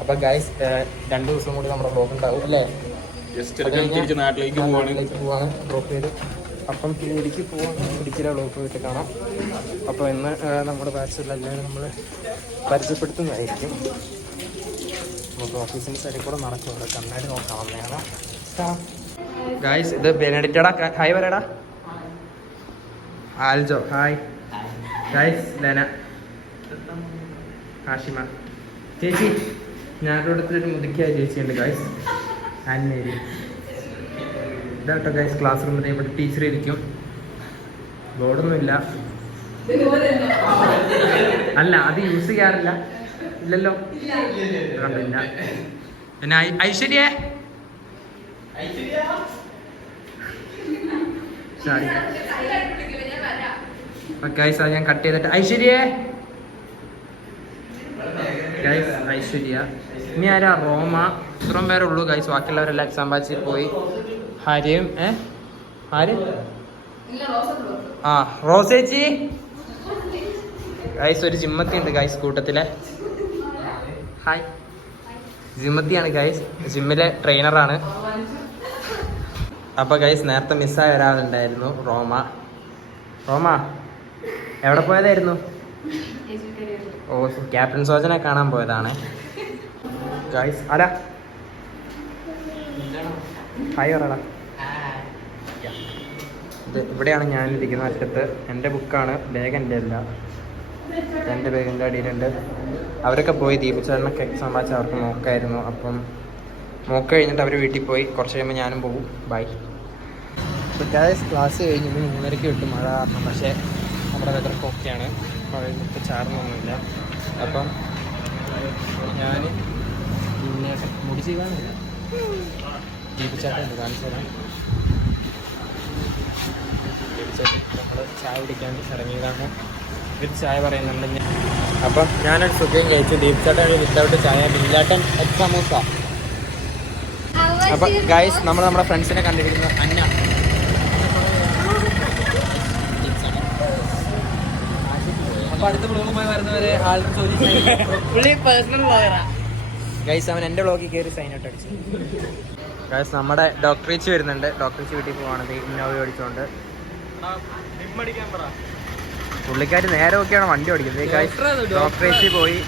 അപ്പം ഗൈസ് 2 ദിവസം കൂടി നമ്മുടെ ബ്ലോഗ് ഉണ്ടാവും അല്ലേ? നാട്ടിലേക്ക് പോവാണ് ഡ്രോപ്പ് ചെയ്ത്. അപ്പം ഇടുക്കി പോവാണ്. ഇടുക്കിയിലെ ബ്ലോഗ് പോയിട്ട് കാണാം. അപ്പോൾ ഇന്ന് നമ്മുടെ ബാച്ചിലെല്ലാവരും നമ്മൾ പരിചയപ്പെടുത്തുന്നതായിരിക്കും. നമുക്ക് ഓഫീസിൻ്റെ സൈഡിൽ കൂടെ നടക്കുന്നുണ്ട്. കണ്ണാടി നോക്കാം വന്നേണം. ഗൈസ് ഇത് ബെനഡിറ്റടാ. ഹായ് പറയടാ. ആൽജോ ഹായ്. ഗൈസ് ലെന, ഹാഷിമ ചേച്ചി. ഞാനിവിടെ അടുത്തൊരു മുതുക്കിയ ചേച്ചിയുണ്ട് ഗൈസ്, ആൻമേരി. ഇതാട്ടോ ഗൈസ് ക്ലാസ് റൂമിൽ ഇവിടെ ടീച്ചർ ഇരിക്കും. ബോർഡൊന്നുമില്ല. അല്ല അത് യൂസ് ചെയ്യാറില്ല. ഇല്ലല്ലോ, കണ്ടില്ല. പിന്നെ ഐശ്വര്യ സോറി ഗൈസ്, അത് ഞാൻ കട്ട് ചെയ്തിട്ട് ഐശ്വര്യ ഗൈസ്. ഐശ്വര്യ. ഇനി ആരാ? റോമ. ഇത്രയും പേരേ ഉള്ളൂ ഗൈസ്. ബാക്കിയുള്ളവരെല്ലാം എക്സാം ബാച്ചിൽ പോയി. ഹരിയും ആര്? ആ റോസേച്ചി. ഗൈസ് ഒരു ജിമ്മത്തി ഉണ്ട് ഗൈസ് കൂട്ടത്തിലെ. ഹായ്. ജിമ്മത്തിയാണ് ഗൈസ്, ജിമ്മിലെ ട്രെയിനറാണ്. അപ്പോൾ ഗൈസ് നേരത്തെ മിസ്സായ ഒരാളുണ്ടായിരുന്നു, റോമ. റോമ എവിടെ പോയതായിരുന്നു? ഓ, ക്യാപ്റ്റൻ സോജനെ കാണാൻ പോയതാണ് ഗൈസ്. അല്ല ഹായ് പറയടാ. ഇത് ഇവിടെയാണ് ഞാനിരിക്കുന്ന അറ്റത്ത്. എൻ്റെ ബുക്കാണ്, ബാഗ് എൻ്റെ അല്ല. എൻ്റെ ബാഗിൻ്റെ അടിയിലുണ്ട്. അവരൊക്കെ പോയി. ദീപചേട്ടനൊക്കെ എക്സാം വാച്ച് അവർക്ക് മോക്കായിരുന്നു. അപ്പം മോക്ക് കഴിഞ്ഞിട്ട് അവർ വീട്ടിൽ പോയി. കുറച്ച് കഴിയുമ്പോൾ ഞാനും പോകും. ബൈ. അപ്പോൾ ഗൈസ് ക്ലാസ് കഴിഞ്ഞ് 3:30 വിട്ടു മഴ കാരണം. പക്ഷേ നമ്മുടെ വെതർക്ക് ഓക്കെയാണ്. മഴയൊന്നും ചാർന്നൊന്നുമില്ല. അപ്പം ഞാൻ പിന്നെ മുടി ചെയ്യാനില്ല. ദീപചേട്ടൻ ഉണ്ട്, കാണിച്ചു തരാം. ദീപചേട്ടൻ നമ്മൾ ചായ കുടിക്കാൻ ഇറങ്ങിയതാണ്. ഒരു ചായ പറയുന്നുണ്ട്. അപ്പം ഞാനൊരു സുഖം കഴിച്ചു. ദീപചേട്ടൻ വിത്തൗട്ട് ചായ, ബില്ലാട്ടൻ എഗ് സമൂസ. അപ്പം ഗൈസ് നമ്മൾ നമ്മുടെ ഫ്രണ്ട്സിനെ കണ്ടിരിക്കുന്നു. അന്ന അപ്പോൾ അടുത്ത ബ്ലോഗുമായി വരുന്നവരെ ഗൈസ് അവൻ എൻ്റെ ബ്ലോഗിൽ കയറി സൈൻ ഔട്ട് അടിച്ചു. ഗൈസ് നമ്മുടെ ഡോക്ടറേച്ച് വരുന്നുണ്ട്. ഡോക്ടറേച്ച് വീട്ടിൽ പോവാണെങ്കിൽ ഇന്നോവ ഓടിച്ചുകൊണ്ട്. പുള്ളിക്കാർ നേരെ ഒക്കെയാണ് വണ്ടി ഓടിക്കുന്നത്. ഗൈസ് ഡോക്ടറേറ്റ് പോയി